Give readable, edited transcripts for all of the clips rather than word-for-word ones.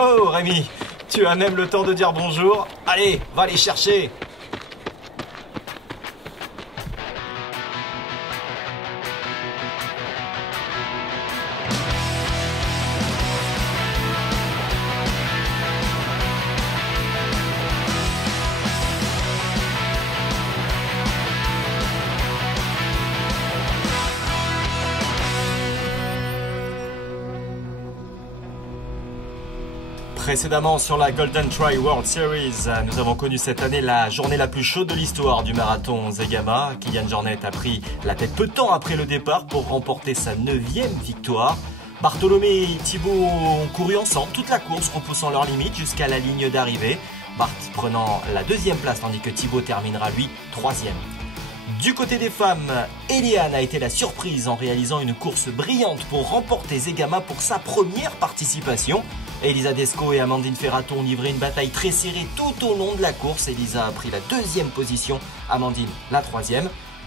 Oh Rémi, tu as même le temps de dire bonjour. Allez, va les chercher. Précédemment sur la Golden Trail World Series, nous avons connu cette année la journée la plus chaude de l'histoire du marathon Zegama. Kilian Jornet a pris la tête peu de temps après le départ pour remporter sa 9e victoire. Bartholomé et Thibaut ont couru ensemble toute la course, repoussant leurs limites jusqu'à la ligne d'arrivée. Bart prenant la 2e place tandis que Thibaut terminera lui 3e. Du côté des femmes, Eliane a été la surprise en réalisant une course brillante pour remporter Zegama pour sa première participation. Elisa Desco et Amandine Ferrato ont livré une bataille très serrée tout au long de la course. Elisa a pris la 2e position, Amandine la 3e.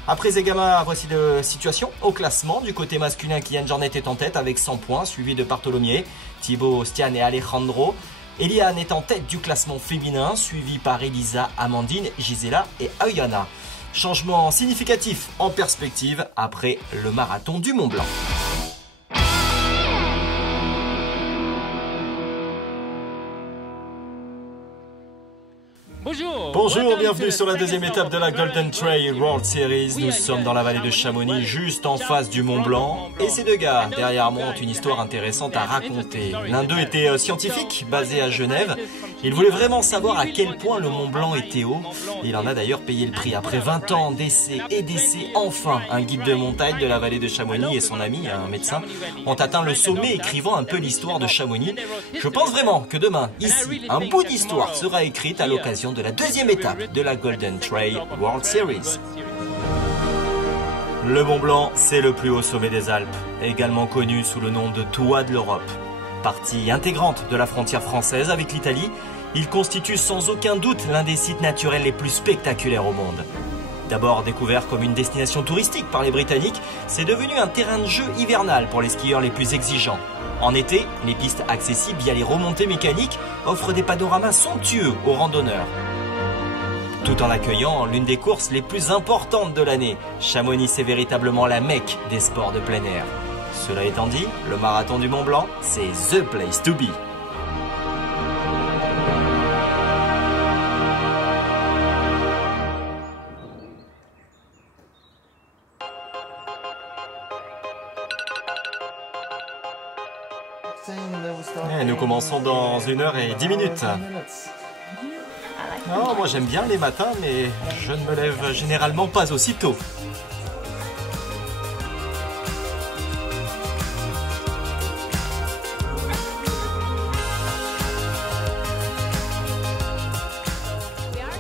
Après Zegama, voici la situation au classement. Du côté masculin, Kilian Jornet est en tête avec 100 points, suivi de Bartholomier, Thibaut, Stian et Alejandro. Eliane est en tête du classement féminin, suivi par Elisa, Amandine, Gisela et Ayana. Changement significatif en perspective après le marathon du Mont Blanc. Bonjour, bienvenue sur la 2e étape de la Golden Trail World Series. Nous sommes dans la vallée de Chamonix, juste en face du Mont Blanc. Et ces deux gars, derrière moi, ont une histoire intéressante à raconter. L'un d'eux était scientifique, basé à Genève. Il voulait vraiment savoir à quel point le Mont Blanc était haut. Il en a d'ailleurs payé le prix. Après 20 ans d'essais et d'essais, enfin, un guide de montagne de la vallée de Chamonix et son ami, un médecin, ont atteint le sommet écrivant un peu l'histoire de Chamonix. Je pense vraiment que demain, ici, un bout d'histoire sera écrite à l'occasion de la 2e étape de la Golden Trail World Series. Le Mont Blanc, c'est le plus haut sommet des Alpes, également connu sous le nom de Toit de l'Europe. Partie intégrante de la frontière française avec l'Italie, il constitue sans aucun doute l'un des sites naturels les plus spectaculaires au monde. D'abord découvert comme une destination touristique par les Britanniques, c'est devenu un terrain de jeu hivernal pour les skieurs les plus exigeants. En été, les pistes accessibles via les remontées mécaniques offrent des panoramas somptueux aux randonneurs. Tout en accueillant l'une des courses les plus importantes de l'année, Chamonix est véritablement la Mecque des sports de plein air. Cela étant dit, le marathon du Mont Blanc, c'est the place to be. Et nous commençons dans 1h10. Oh, moi j'aime bien les matins, mais je ne me lève généralement pas aussitôt.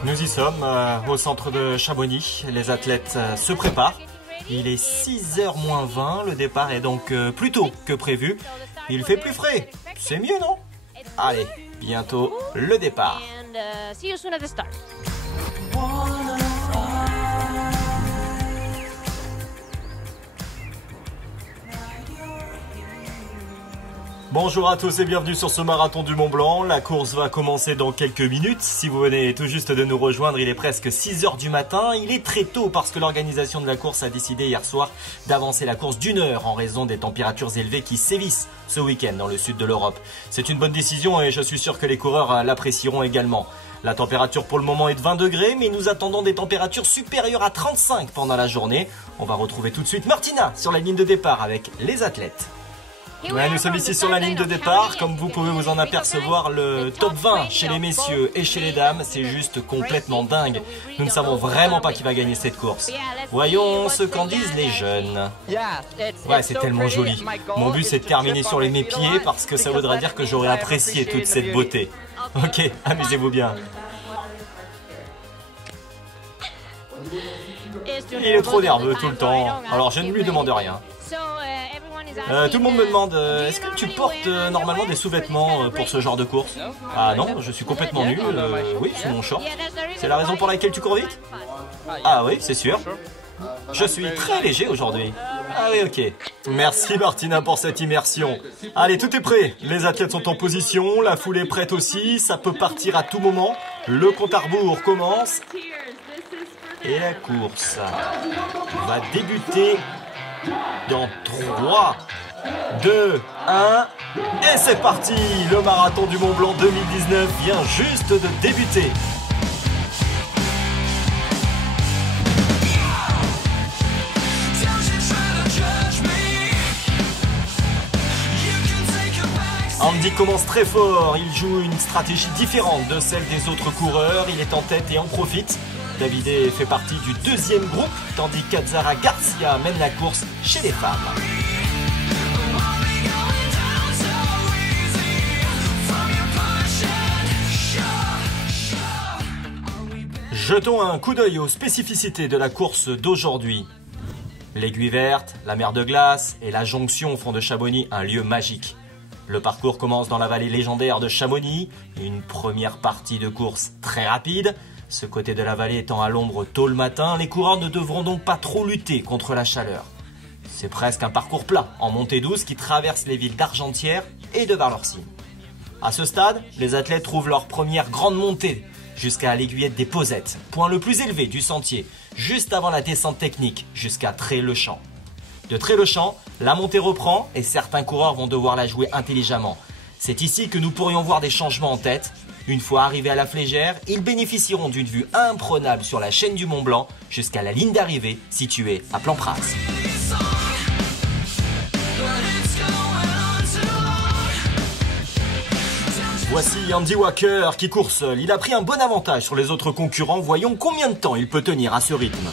Nous y sommes au centre de Chamonix. Les athlètes se préparent. Il est 6h moins 20. Le départ est donc plus tôt que prévu. Il fait plus frais. C'est mieux, non? Allez, bientôt le départ. See you soon at the start. Bonjour à tous et bienvenue sur ce marathon du Mont Blanc. La course va commencer dans quelques minutes. Si vous venez tout juste de nous rejoindre, il est presque 6h du matin. Il est très tôt parce que l'organisation de la course a décidé hier soir d'avancer la course d'1 heure en raison des températures élevées qui sévissent ce week-end dans le sud de l'Europe. C'est une bonne décision et je suis sûr que les coureurs l'apprécieront également. La température pour le moment est de 20 degrés, mais nous attendons des températures supérieures à 35 pendant la journée. On va retrouver tout de suite Martina sur la ligne de départ avec les athlètes. Ouais, nous sommes ici sur la ligne de départ. Comme vous pouvez vous en apercevoir, le top 20 chez les messieurs et chez les dames, c'est juste complètement dingue. Nous ne savons vraiment pas qui va gagner cette course. Voyons ce qu'en disent les jeunes. Ouais, c'est tellement joli. Mon but, c'est de terminer sur les mes pieds parce que ça voudra dire que j'aurais apprécié toute cette beauté. Ok, amusez-vous bien. Il est trop nerveux tout le temps, alors je ne lui demande rien. Tout le monde me demande, est-ce que tu portes normalement des sous-vêtements pour ce genre de course? Ah non, je suis complètement nu, oui, c'est mon short. C'est la raison pour laquelle tu cours vite? Ah oui, c'est sûr. Je suis très léger aujourd'hui. Ah oui, ok. Merci Martina pour cette immersion. Allez, tout est prêt. Les athlètes sont en position, la foule est prête aussi, ça peut partir à tout moment. Le compte à rebours commence. Et la course va débuter dans 3, 2, 1. Et c'est parti! Le marathon du Mont Blanc 2019 vient juste de débuter. Andy commence très fort, il joue une stratégie différente de celle des autres coureurs, il est en tête et en profite. Davide fait partie du deuxième groupe, tandis qu'Azara Garcia mène la course chez les femmes. Jetons un coup d'œil aux spécificités de la course d'aujourd'hui. L'aiguille verte, la mer de glace et la jonction font de Chamonix un lieu magique. Le parcours commence dans la vallée légendaire de Chamonix, une première partie de course très rapide. Ce côté de la vallée étant à l'ombre tôt le matin, les coureurs ne devront donc pas trop lutter contre la chaleur. C'est presque un parcours plat en montée douce qui traverse les villes d'Argentière et de Vallorcine. À ce stade, les athlètes trouvent leur première grande montée jusqu'à l'aiguillette des Posettes, point le plus élevé du sentier, juste avant la descente technique jusqu'à Tré-le-Champ. De Tré-le-Champ, la montée reprend et certains coureurs vont devoir la jouer intelligemment. C'est ici que nous pourrions voir des changements en tête. Une fois arrivés à la Flégère, ils bénéficieront d'une vue imprenable sur la chaîne du Mont Blanc jusqu'à la ligne d'arrivée située à Plan-Pras. Voici Andy Walker qui court seul. Il a pris un bon avantage sur les autres concurrents. Voyons combien de temps il peut tenir à ce rythme.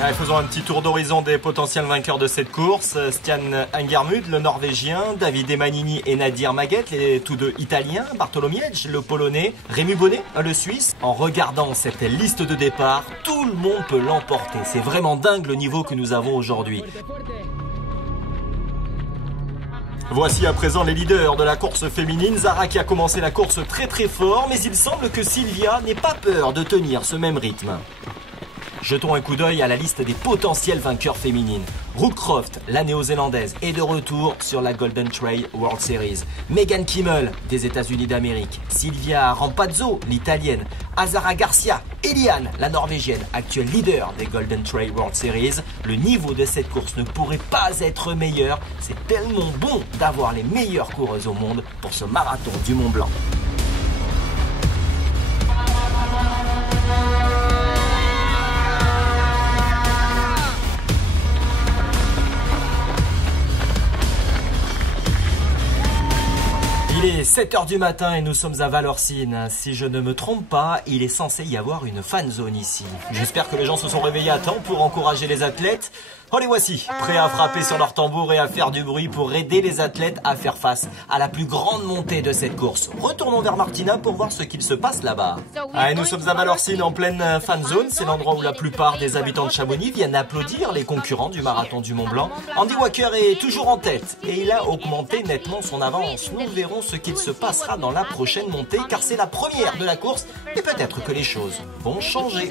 Allez, faisons un petit tour d'horizon des potentiels vainqueurs de cette course. Stian Angermud, le Norvégien, Davide Manini et Nadir Maguet, les tous deux Italiens, Bartholomiej, le Polonais, Rémi Bonnet, le Suisse. En regardant cette liste de départ, tout le monde peut l'emporter. C'est vraiment dingue le niveau que nous avons aujourd'hui. Voici à présent les leaders de la course féminine. Zara qui a commencé la course très fort, mais il semble que Sylvia n'ait pas peur de tenir ce même rythme. Jetons un coup d'œil à la liste des potentiels vainqueurs féminines. Ruth Croft, la néo-zélandaise, est de retour sur la Golden Trail World Series. Megan Kimmel, des États-Unis d'Amérique. Sylvia Rampazzo, l'italienne. Azara Garcia, Eliane, la norvégienne, actuelle leader des Golden Trail World Series. Le niveau de cette course ne pourrait pas être meilleur. C'est tellement bon d'avoir les meilleures coureuses au monde pour ce marathon du Mont Blanc. Il est 7 h du matin et nous sommes à Vallorcine. Si je ne me trompe pas, il est censé y avoir une fan zone ici. J'espère que les gens se sont réveillés à temps pour encourager les athlètes. Oh les voici, prêts à frapper sur leur tambour et à faire du bruit pour aider les athlètes à faire face à la plus grande montée de cette course. Retournons vers Martina pour voir ce qu'il se passe là-bas. Allez, nous sommes à Vallorcine en pleine fan zone. C'est l'endroit où la plupart des habitants de Chamonix viennent applaudir les concurrents du marathon du Mont Blanc. Andy Walker est toujours en tête et il a augmenté nettement son avance. Nous verrons ce qu'il se passera dans la prochaine montée car c'est la première de la course et peut-être que les choses vont changer.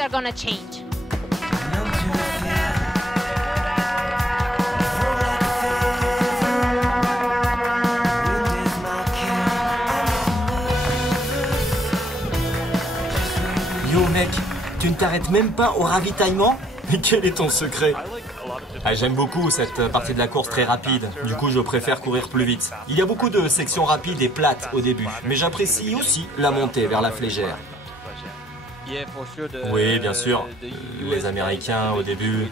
Yo mec, tu ne t'arrêtes même pas au ravitaillement? Mais quel est ton secret? J'aime beaucoup cette partie de la course très rapide, du coup je préfère courir plus vite. Il y a beaucoup de sections rapides et plates au début, mais j'apprécie aussi la montée vers la Flégère. Oui, bien sûr, les Américains au début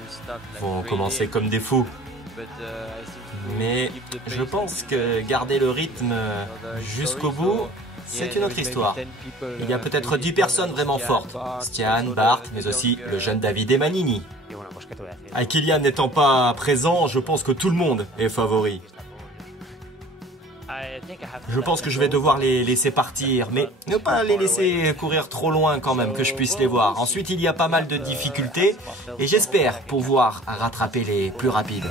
vont commencer comme des fous. Mais je pense que garder le rythme jusqu'au bout, c'est une autre histoire. Il y a peut-être 10 personnes vraiment fortes. Stian, Bart, mais aussi le jeune Davide Manini. Kylian n'étant pas présent, je pense que tout le monde est favori. Je pense que je vais devoir les laisser partir, mais ne pas les laisser courir trop loin quand même, que je puisse les voir. Ensuite, il y a pas mal de difficultés et j'espère pouvoir rattraper les plus rapides.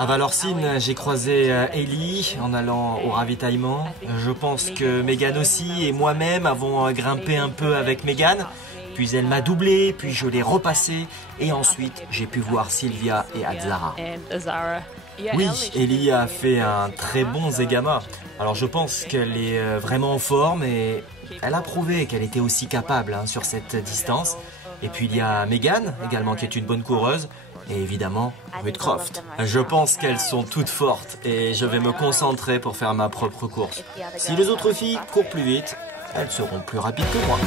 À Valorcine, j'ai croisé Ellie en allant au ravitaillement. Je pense que Megan aussi et moi-même avons grimpé un peu avec Megan. Puis elle m'a doublé, puis je l'ai repassé. Et ensuite, j'ai pu voir Sylvia et Azara. Oui, Ellie a fait un très bon Zegama. Alors je pense qu'elle est vraiment en forme et elle a prouvé qu'elle était aussi capable sur cette distance. Et puis il y a Megan également qui est une bonne coureuse. Et évidemment, Ruth Croft. Je pense qu'elles sont toutes fortes et je vais me concentrer pour faire ma propre course. Si les autres filles courent plus vite, elles seront plus rapides que moi.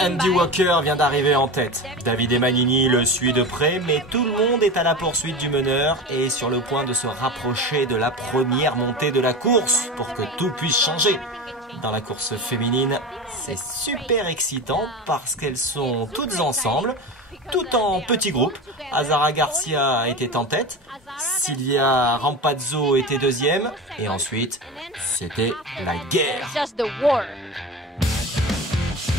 Andy Walker vient d'arriver en tête. David Emanini le suit de près, mais tout le monde est à la poursuite du meneur et est sur le point de se rapprocher de la première montée de la course pour que tout puisse changer. Dans la course féminine, c'est super excitant parce qu'elles sont toutes ensemble, tout en petits groupes. Azara Garcia était en tête, Silvia Rampazzo était deuxième et ensuite, c'était la guerre.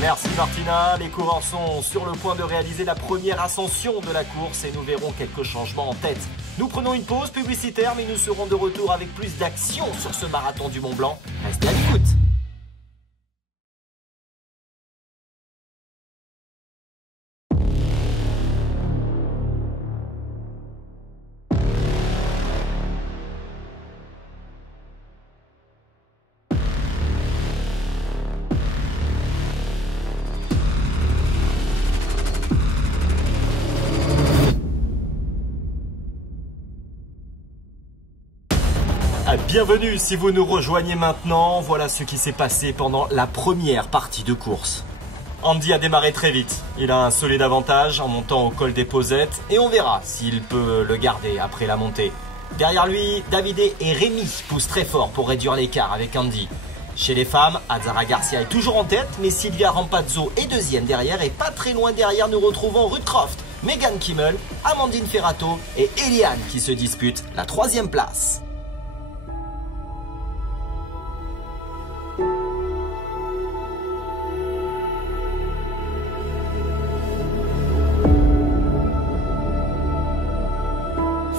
Merci Martina, les coureurs sont sur le point de réaliser la première ascension de la course et nous verrons quelques changements en tête. Nous prenons une pause publicitaire mais nous serons de retour avec plus d'action sur ce marathon du Mont Blanc. Restez à l'écoute. Bienvenue si vous nous rejoignez maintenant, voilà ce qui s'est passé pendant la première partie de course. Andy a démarré très vite, il a un solide avantage en montant au col des Posettes et on verra s'il peut le garder après la montée. Derrière lui, Davide et Rémi poussent très fort pour réduire l'écart avec Andy. Chez les femmes, Azara Garcia est toujours en tête, mais Silvia Rampazzo est deuxième derrière et pas très loin derrière nous retrouvons Ruth Croft, Megan Kimmel, Amandine Ferrato et Eliane qui se disputent la troisième place.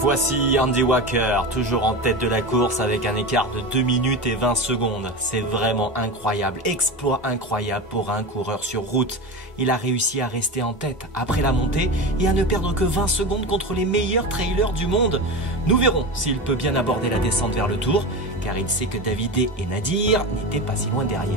Voici Andy Walker, toujours en tête de la course avec un écart de 2 minutes et 20 secondes. C'est vraiment incroyable, exploit incroyable pour un coureur sur route. Il a réussi à rester en tête après la montée et à ne perdre que 20 secondes contre les meilleurs trailers du monde. Nous verrons s'il peut bien aborder la descente vers le tour, car il sait que Davide et Nadir n'étaient pas si loin derrière.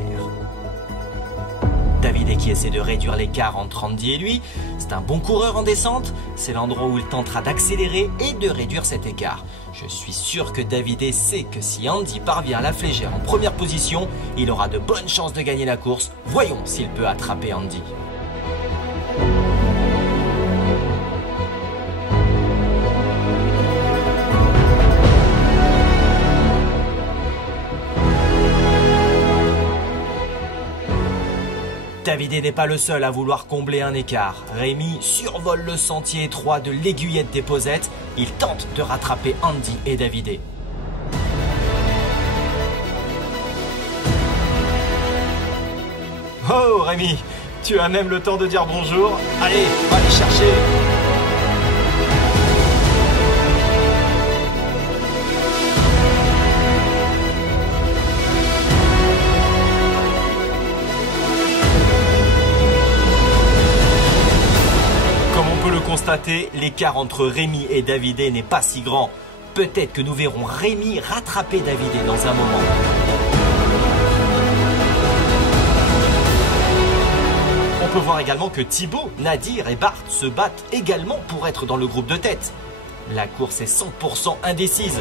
Davide qui essaie de réduire l'écart entre Andy et lui, c'est un bon coureur en descente, c'est l'endroit où il tentera d'accélérer et de réduire cet écart. Je suis sûr que Davide sait que si Andy parvient à la flégère en première position, il aura de bonnes chances de gagner la course. Voyons s'il peut attraper Andy. Davide n'est pas le seul à vouloir combler un écart. Rémi survole le sentier étroit de l'Aiguillette des Posettes. Il tente de rattraper Andy et Davide. Oh Rémi, tu as même le temps de dire bonjour. Allez, va les chercher. Constater, l'écart entre Rémi et Davide n'est pas si grand. Peut-être que nous verrons Rémi rattraper Davide dans un moment. On peut voir également que Thibaut, Nadir et Bart se battent également pour être dans le groupe de tête. La course est 100% indécise.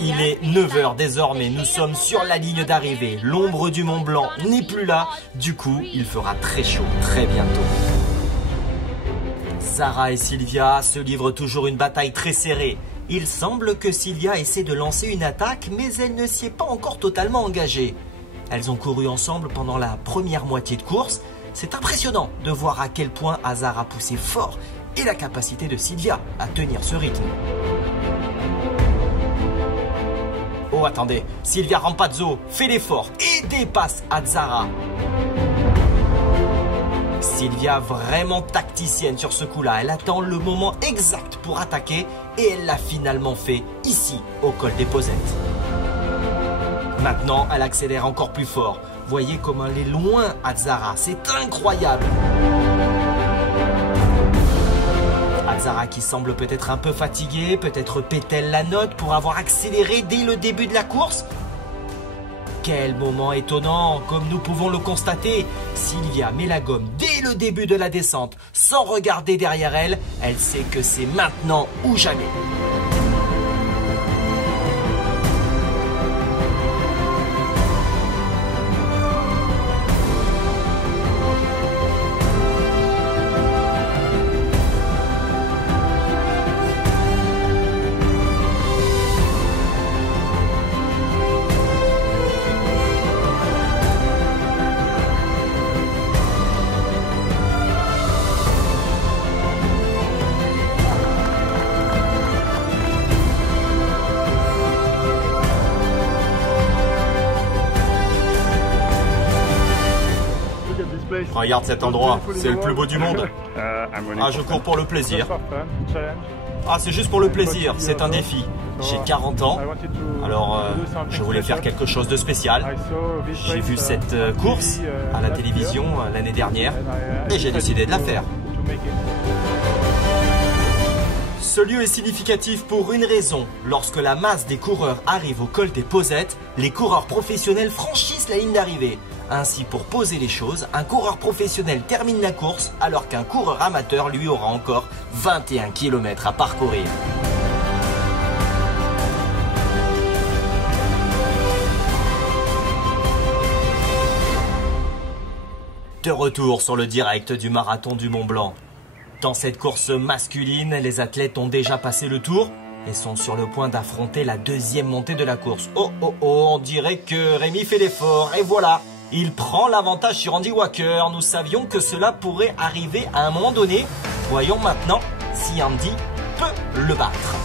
Il est 9 h désormais, nous sommes sur la ligne d'arrivée. L'ombre du Mont Blanc n'est plus là, du coup il fera très chaud très bientôt. Zara et Sylvia se livrent toujours une bataille très serrée. Il semble que Sylvia essaie de lancer une attaque, mais elle ne s'y est pas encore totalement engagée. Elles ont couru ensemble pendant la première moitié de course. C'est impressionnant de voir à quel point Hazard a poussé fort et la capacité de Sylvia à tenir ce rythme. Oh attendez, Sylvia Rampazzo fait l'effort et dépasse Azzara. Sylvia vraiment tacticienne sur ce coup-là, elle attend le moment exact pour attaquer et elle l'a finalement fait ici au col des Posettes. Maintenant elle accélère encore plus fort, voyez comme elle est loin Azzara, c'est incroyable. Azzara qui semble peut-être un peu fatiguée, peut-être pète-t-elle la note pour avoir accéléré dès le début de la course. Quel moment étonnant, comme nous pouvons le constater, Sylvia met la gomme dès le début de la descente, sans regarder derrière elle, elle sait que c'est maintenant ou jamais. Regarde cet endroit, c'est le plus beau du monde. Ah, je cours pour le plaisir. Ah, c'est juste pour le plaisir, c'est un défi. J'ai 40 ans, alors je voulais faire quelque chose de spécial. J'ai vu cette course à la télévision l'année dernière et j'ai décidé de la faire. Ce lieu est significatif pour une raison. Lorsque la masse des coureurs arrive au col des Posettes, les coureurs professionnels franchissent la ligne d'arrivée. Ainsi, pour poser les choses, un coureur professionnel termine la course alors qu'un coureur amateur lui aura encore 21 km à parcourir. De retour sur le direct du marathon du Mont Blanc. Dans cette course masculine, les athlètes ont déjà passé le tour et sont sur le point d'affronter la deuxième montée de la course. Oh oh oh, on dirait que Rémi fait l'effort et voilà, il prend l'avantage sur Andy Walker. Nous savions que cela pourrait arriver à un moment donné. Voyons maintenant si Andy peut le battre.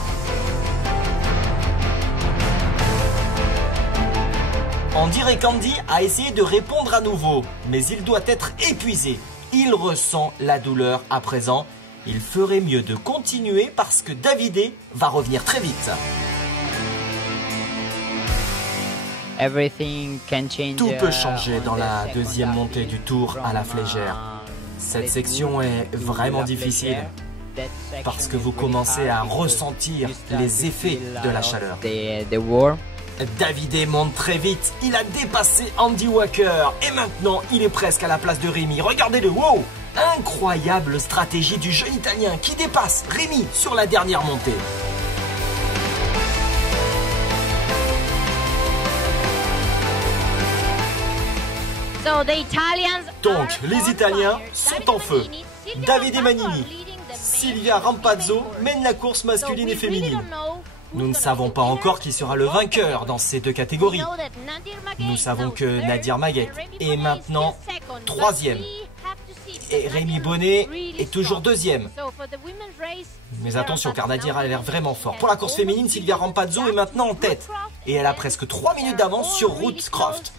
On dirait qu'Andy a essayé de répondre à nouveau, mais il doit être épuisé. Il ressent la douleur à présent. Il ferait mieux de continuer parce que Davide va revenir très vite. Tout peut changer dans la deuxième montée du Tour à la Flégère. Cette section est vraiment difficile parce que vous commencez à ressentir les effets de la chaleur. Davide monte très vite, il a dépassé Andy Walker et maintenant il est presque à la place de Rémi. Regardez-le, wow! Incroyable stratégie du jeune Italien qui dépasse Rémi sur la dernière montée. Donc, les Italiens sont en feu. Davide Manini, Silvia Rampazzo mènent la course masculine et féminine. Nous ne savons pas encore qui sera le vainqueur dans ces deux catégories. Nous savons que Nadir Maguette est maintenant troisième. Et Rémi Bonnet est toujours deuxième. Mais attention car Nadir a l'air vraiment fort. Pour la course féminine, Silvia Rampazzo est maintenant en tête. Et elle a presque 3 minutes d'avance sur Ruth Croft.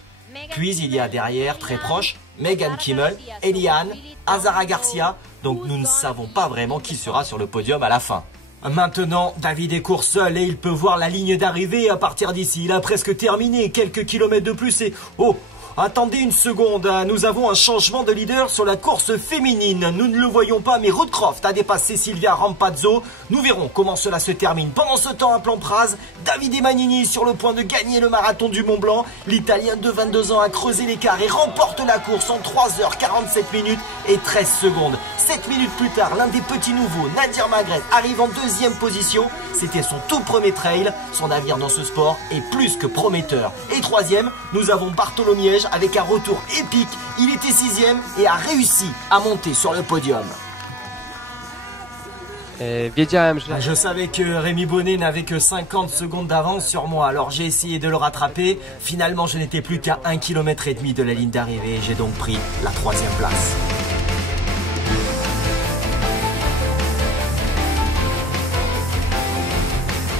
Puis il y a derrière, très proche, Megan Kimmel, Eliane, Azara Garcia. Donc nous ne savons pas vraiment qui sera sur le podium à la fin. Maintenant, Davide court seul et il peut voir la ligne d'arrivée à partir d'ici. Il a presque terminé, quelques kilomètres de plus et... Oh! Attendez une seconde, nous avons un changement de leader sur la course féminine. Nous ne le voyons pas, mais Ruth Croft a dépassé Silvia Rampazzo. Nous verrons comment cela se termine. Pendant ce temps, à Plan-Praz, Davide Magnini sur le point de gagner le marathon du Mont-Blanc. L'Italien de 22 ans a creusé l'écart et remporte la course en 3h47 minutes et 13 secondes. 7 minutes plus tard, l'un des petits nouveaux, Nadir Magret, arrive en deuxième position. C'était son tout premier trail. Son avenir dans ce sport est plus que prometteur. Et troisième, nous avons Bartholomiège avec un retour épique. Il était sixième et a réussi à monter sur le podium. Je savais que Rémi Bonnet n'avait que 50 secondes d'avance sur moi, alors j'ai essayé de le rattraper. Finalement, je n'étais plus qu'à 1,5 km de la ligne d'arrivée et j'ai donc pris la 3e place.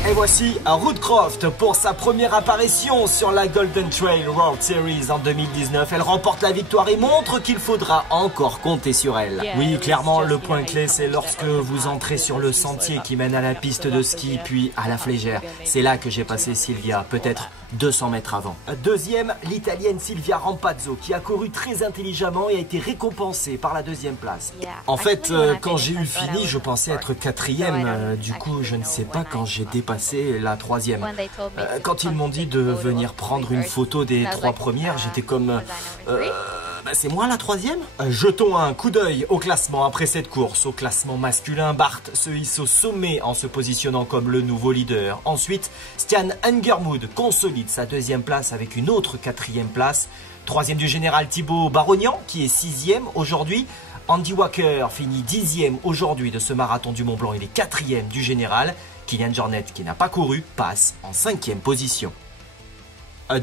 Et voici Ruth Croft pour sa première apparition sur la Golden Trail World Series en 2019. Elle remporte la victoire et montre qu'il faudra encore compter sur elle. Oui, clairement, le point clé, c'est lorsque vous entrez sur le sentier qui mène à la piste de ski, puis à la flégère. C'est là que j'ai passé Silvia, peut-être 200 mètres avant. Deuxième, l'Italienne Silvia Rampazzo, qui a couru très intelligemment et a été récompensée par la 2e place. En fait, quand j'ai eu fini, je pensais être 4e. Du coup, je ne sais pas quand j'ai dépassé la 3e. Quand ils m'ont dit de venir prendre une photo des 3 premières, j'étais comme... c'est moi la 3e? Jetons un coup d'œil au classement après cette course. Au classement masculin, Bart se hisse au sommet en se positionnant comme le nouveau leader. Ensuite, Stian Angermud consolide sa 2e place avec une autre 4e place. 3e du général Thibaut Barognan qui est 6e aujourd'hui. Andy Walker finit 10e aujourd'hui de ce marathon du Mont-Blanc. Il est 4e du général. Kilian Jornet, qui n'a pas couru, passe en 5e position.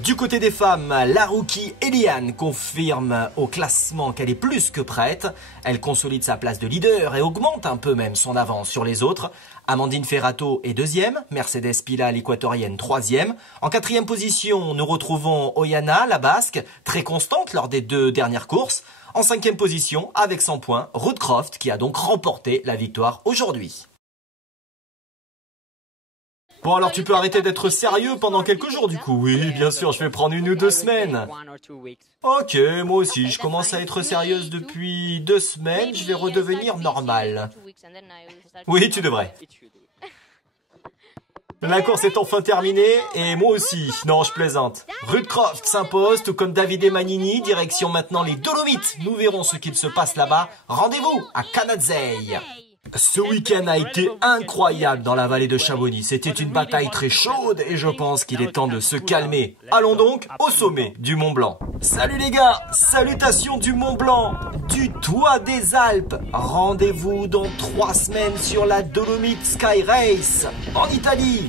Du côté des femmes, la rookie Eliane confirme au classement qu'elle est plus que prête. Elle consolide sa place de leader et augmente un peu même son avance sur les autres. Amandine Ferrato est 2e, Mercedes Pila l'équatorienne 3e. En 4e position, nous retrouvons Oyana, la basque, très constante lors des 2 dernières courses. En 5e position, avec 100 points, Ruth Croft qui a donc remporté la victoire aujourd'hui. Bon, alors tu peux arrêter d'être sérieux pendant quelques jours du coup. Oui, bien sûr, je vais prendre 1 ou 2 semaines. Ok, moi aussi, je commence à être sérieuse depuis 2 semaines, je vais redevenir normale. Oui, tu devrais. La course est enfin terminée, et moi aussi. Non, je plaisante. Ruth Croft s'impose, tout comme Davide Magnini. Direction maintenant les Dolomites. Nous verrons ce qu'il se passe là-bas. Rendez-vous à Kanazaire. Ce week-end a été incroyable dans la vallée de Chamonix. C'était une bataille très chaude et je pense qu'il est temps de se calmer. Allons donc au sommet du Mont Blanc. Salut les gars, salutations du Mont Blanc, du toit des Alpes. Rendez-vous dans 3 semaines sur la Dolomite Sky Race en Italie.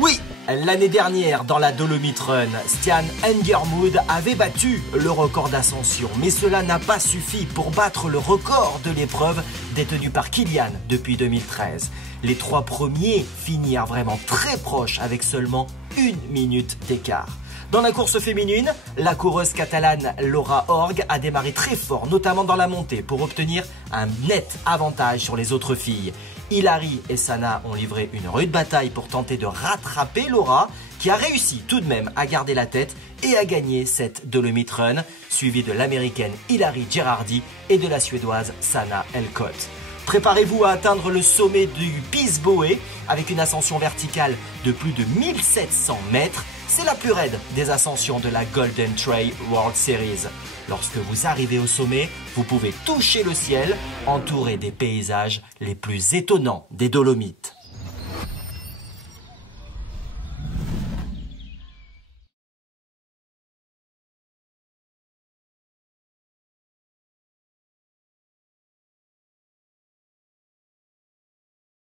Oui! L'année dernière, dans la Dolomite Run, Stian Angermud avait battu le record d'ascension. Mais cela n'a pas suffi pour battre le record de l'épreuve détenu par Kilian depuis 2013. Les 3 premiers finirent vraiment très proches avec seulement 1 minute d'écart. Dans la course féminine, la coureuse catalane Laura Org a démarré très fort, notamment dans la montée, pour obtenir un net avantage sur les autres filles. Hilary et Sana ont livré une rude bataille pour tenter de rattraper Laura, qui a réussi tout de même à garder la tête et à gagner cette Dolomite Run, suivie de l'américaine Hilary Gerhardi et de la suédoise Sana Elcott. Préparez-vous à atteindre le sommet du Pisboé avec une ascension verticale de plus de 1700 mètres. C'est la plus raide des ascensions de la Golden Trail World Series. Lorsque vous arrivez au sommet, vous pouvez toucher le ciel, entouré des paysages les plus étonnants des Dolomites.